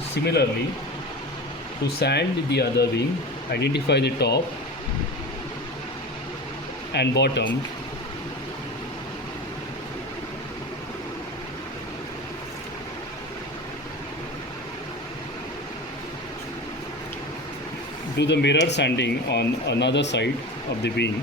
Similarly, to sand the other wing, identify the top and bottom. Do the mirror sanding on another side of the wing.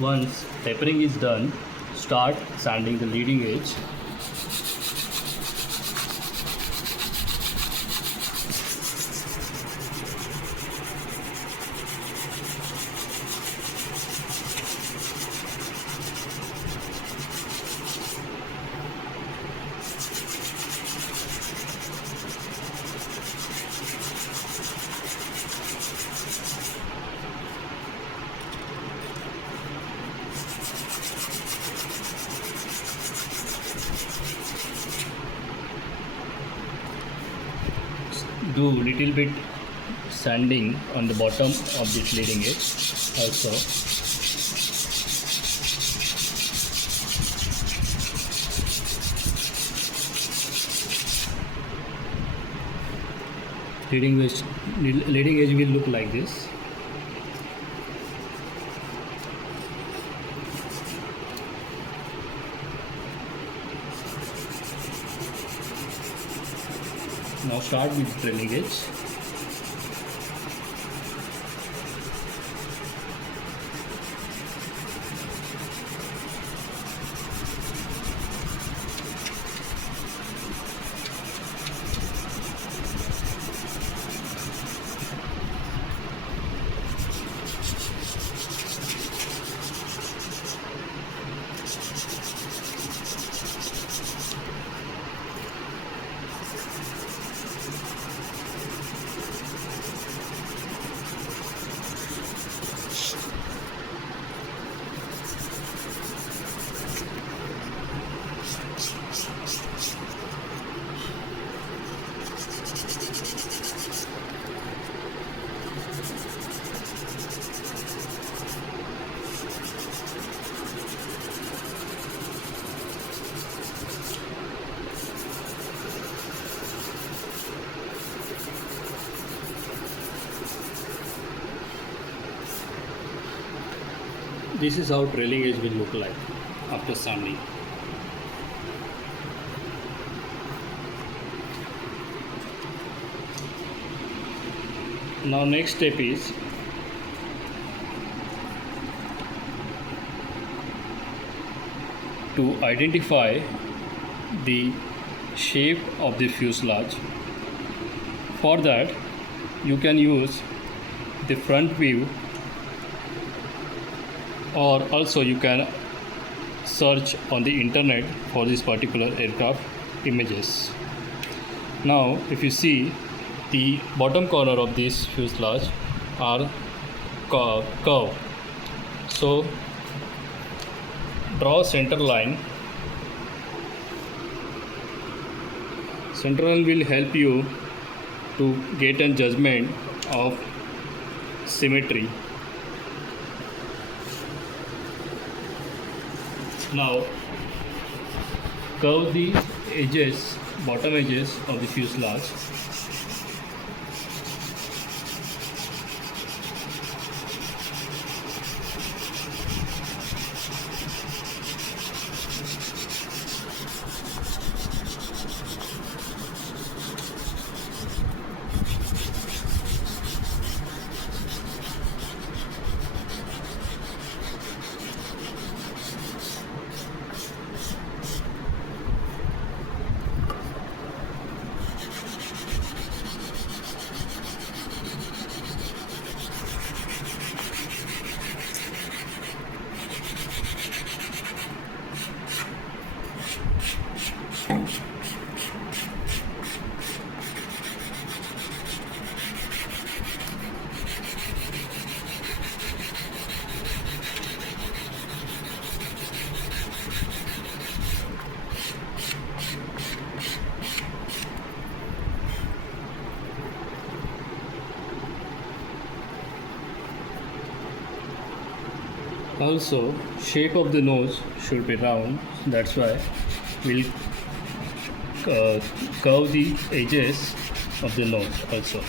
Once tapering is done, start sanding the leading edge. Do little bit sanding on the bottom of this leading edge also. Leading edge will look like this. Now start with trailing edge. This is how trailing edge will look like after sanding. Now next step is to identify the shape of the fuselage. For that you can use the front view, or also you can search on the internet for this particular aircraft images. Now if you see, the bottom corner of this fuselage are curved, so draw center line. Center line will help you to get a judgment of symmetry. Now curve the edges, bottom edges of the fuselage. Also, shape of the nose should be round. That's why we'll curve the edges of the nose also.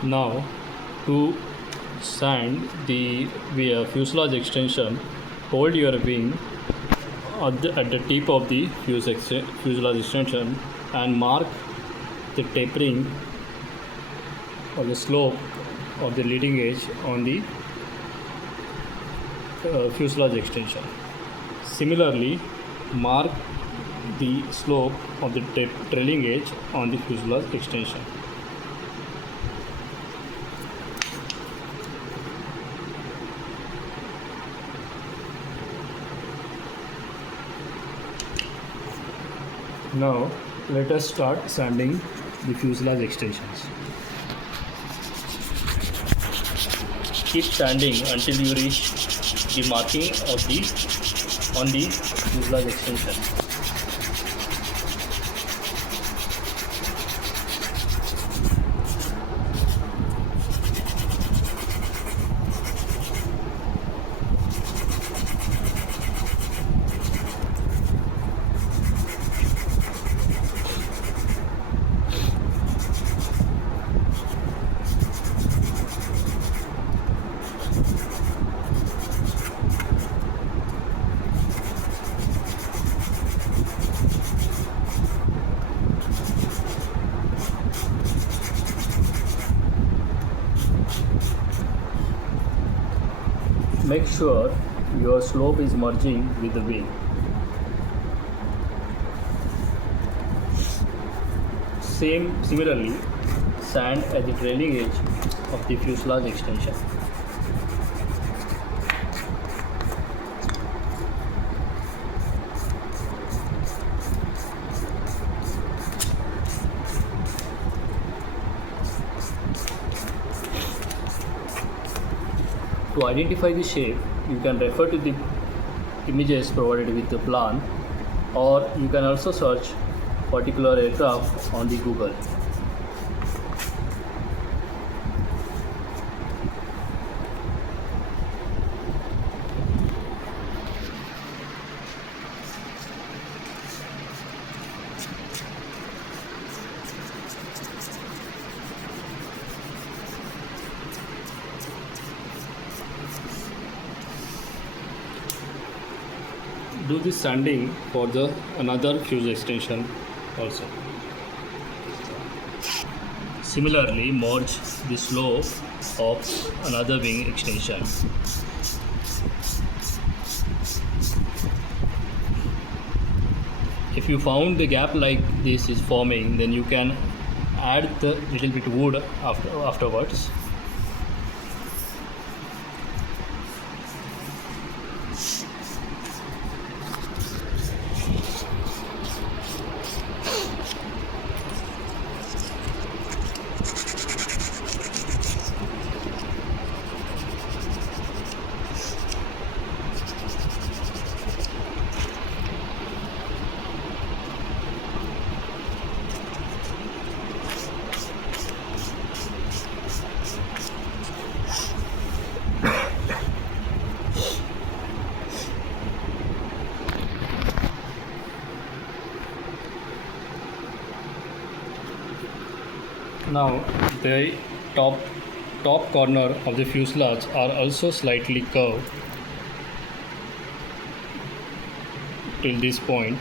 Now, to sand the fuselage extension, hold your wing at the tip of the fuselage extension and mark the tapering or the slope of the leading edge on the fuselage extension. Similarly, mark the slope of the trailing edge on the fuselage extension. Now let us start sanding the fuselage extensions. Keep sanding until you reach the marking of the fuselage extension. Make sure your slope is merging with the wing. Similarly, sand at the trailing edge of the fuselage extension. To identify the shape, you can refer to the images provided with the plan, or you can also search particular aircraft on the Google. Do this sanding for the another fuse extension also. Similarly, merge the slope of another wing extension. If you found the gap like this is forming, then you can add the little bit wood afterwards. Now the top corner of the fuselage are also slightly curved till this point.